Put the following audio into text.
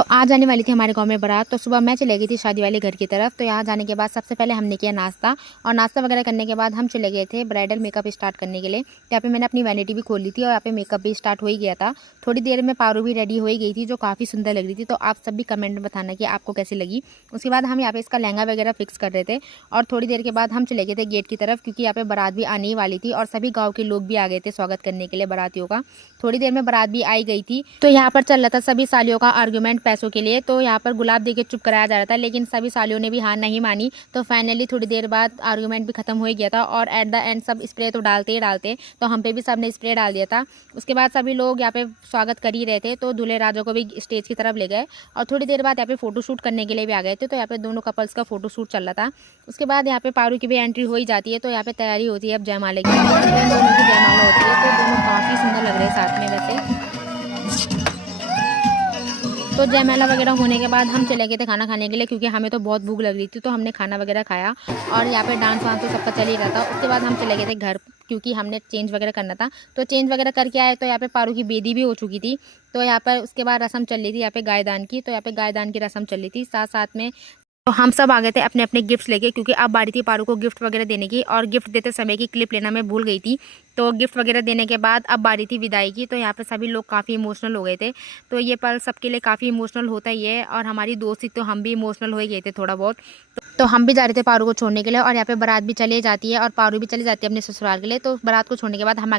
तो आज आने वाली थी हमारे गांव में बारात। तो सुबह मैं चले गई थी शादी वाले घर की तरफ। तो यहाँ जाने के बाद सबसे पहले हमने किया नाश्ता, और नाश्ता वगैरह करने के बाद हम चले गए थे ब्राइडल मेकअप स्टार्ट करने के लिए। यहाँ पे मैंने अपनी वैनिटी भी खोल ली थी और यहाँ पे मेकअप भी स्टार्ट हो ही गया था। थोड़ी देर में पारू भी रेडी हो ही गई थी, जो काफ़ी सुंदर लग रही थी। तो आप सब भी कमेंट में बताना कि आपको कैसी लगी। उसके बाद हम यहाँ पे इसका लहंगा वगैरह फिक्स कर रहे थे, और थोड़ी देर के बाद हम चले गए थे गेट की तरफ, क्योंकि यहाँ पे बारात भी आने ही वाली थी और सभी गाँव के लोग भी आ गए थे स्वागत करने के लिए बारातियों का। थोड़ी देर में बारात भी आई गई थी। तो यहाँ पर चल रहा था सभी सालियों का आर्गुमेंट पैसों के लिए। तो यहाँ पर गुलाब देके चुप कराया जा रहा था, लेकिन सभी सालियों ने भी हार नहीं मानी। तो फाइनली थोड़ी देर बाद आर्गुमेंट भी खत्म हो ही गया था, और एट द एंड सब स्प्रे तो डालते ही डालते, तो हम पे भी सब ने स्प्रे डाल दिया था। उसके बाद सभी लोग यहाँ पे स्वागत कर ही रहे थे, तो दूल्हे राजा को भी स्टेज की तरफ ले गए, और थोड़ी देर बाद यहाँ पे फोटो शूट करने के लिए भी आ गए थे। तो यहाँ पे दोनों कपल्स का फोटो शूट चल रहा था। उसके बाद यहाँ पे पारू की भी एंट्री हो ही जाती है। तो यहाँ पे तैयारी होती है अब जयमाले की, तो इन दोनों की जयमाला होती है। तो दोनों काफ़ी सुंदर लग रहे हैं साथ में वैसे। तो जयमाला वगैरह होने के बाद हम चले गए थे खाना खाने के लिए, क्योंकि हमें तो बहुत भूख लग रही थी। तो हमने खाना वगैरह खाया, और यहाँ पे डांस वांस तो सबका चल ही रहा था। उसके बाद हम चले गए थे घर, क्योंकि हमने चेंज वगैरह करना था। तो चेंज वगैरह करके आए, तो यहाँ पे पारू की बेदी भी हो चुकी थी। तो यहाँ पर उसके बाद रस्म चल रही थी यहाँ पे गायदान की। तो यहाँ पे गायदान की रस्म चल रही थी साथ साथ में। तो हम सब आ गए थे अपने अपने गिफ्ट्स लेके, क्योंकि अब बारी थी पारू को गिफ्ट वगैरह देने की। और गिफ्ट देते समय की क्लिप लेना मैं भूल गई थी। तो गिफ्ट वगैरह देने के बाद अब बारी थी विदाई की। तो यहाँ पे सभी लोग काफ़ी इमोशनल हो गए थे। तो ये पल सबके लिए काफ़ी इमोशनल होता ही है, और हमारी दोस्ती तो हम भी इमोशनल हो ही गए थे थोड़ा बहुत। तो हम भी जा रहे थे पारू को छोड़ने के लिए, और यहाँ पे बारात भी चली जाती है और पारू भी चली जाती है अपने ससुराल के लिए। तो बारात को छोड़ने के बाद हम आ गए